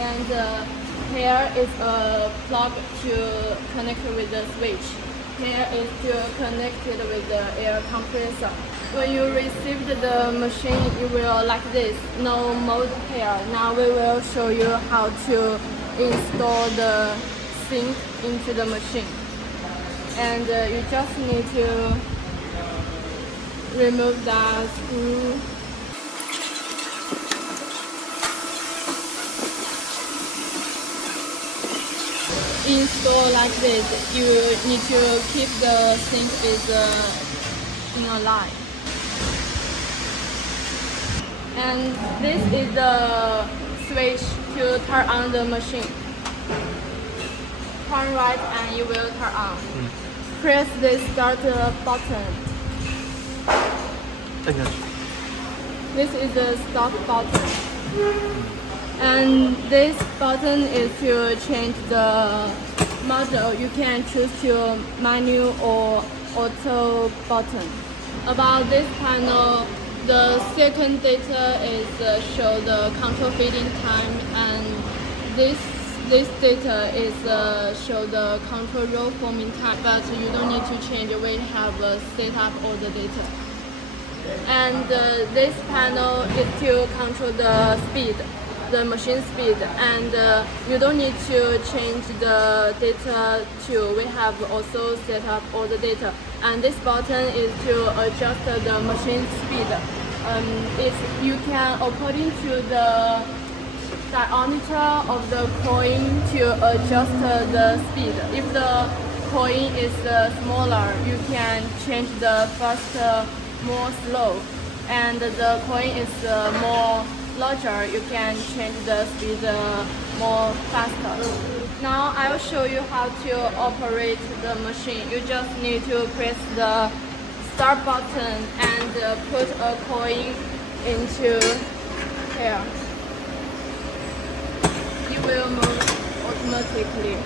And here is a plug to connect with the switch. Here is to connect it with the air compressor. When you receive the machine, it will like this, no mold here. Now we will show you how to install the sink into the machine. And you just need to remove that screw. Install like this. You need to keep the sink in a line. And this is the switch to turn on the machine. Turn right and you will turn on. Press the start button. This is the stop button. And this button is to change the model. You can choose to manual or auto button. About this panel, the second data is show the control feeding time, and this data is show the control roll forming time, but you don't need to change. We have set up all the data. And this panel is to control the speed, the machine speed, and you don't need to change the data too. We have also set up all the data. And this button is to adjust the machine speed. If you can, according to the diameter of the coin, to adjust the speed. If the coin is smaller, you can change the faster, more slow, and the coin is more larger, you can change the speed more faster. Now I will show you how to operate the machine. You just need to press the start button and put a coin into here. It will move automatically.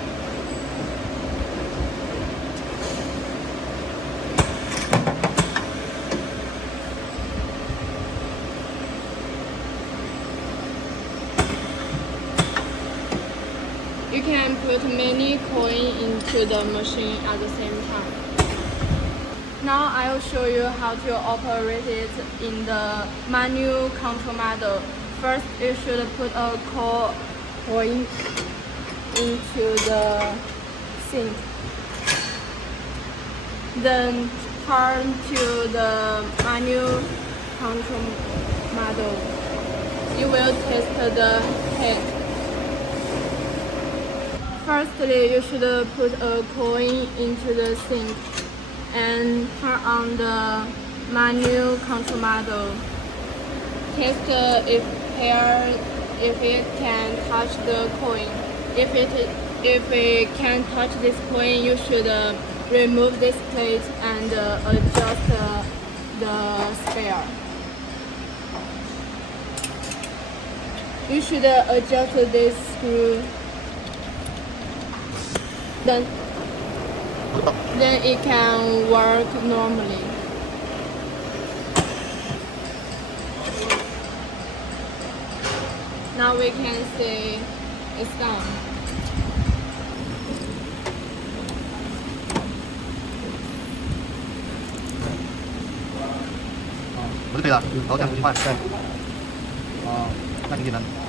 You can put many coins into the machine at the same time. Now I will show you how to operate it in the manual control model. First, you should put a coin into the sink. Then turn to the manual control model. You will test the head. Firstly, you should put a coin into the sink and turn on the manual control model. Test if it can touch the coin. If it can touch this coin, you should remove this plate and adjust the spare. You should adjust this screw. Then it can work normally. Now we can see it's done. Bữa đây là có thêm 5 块. 那挺简单的。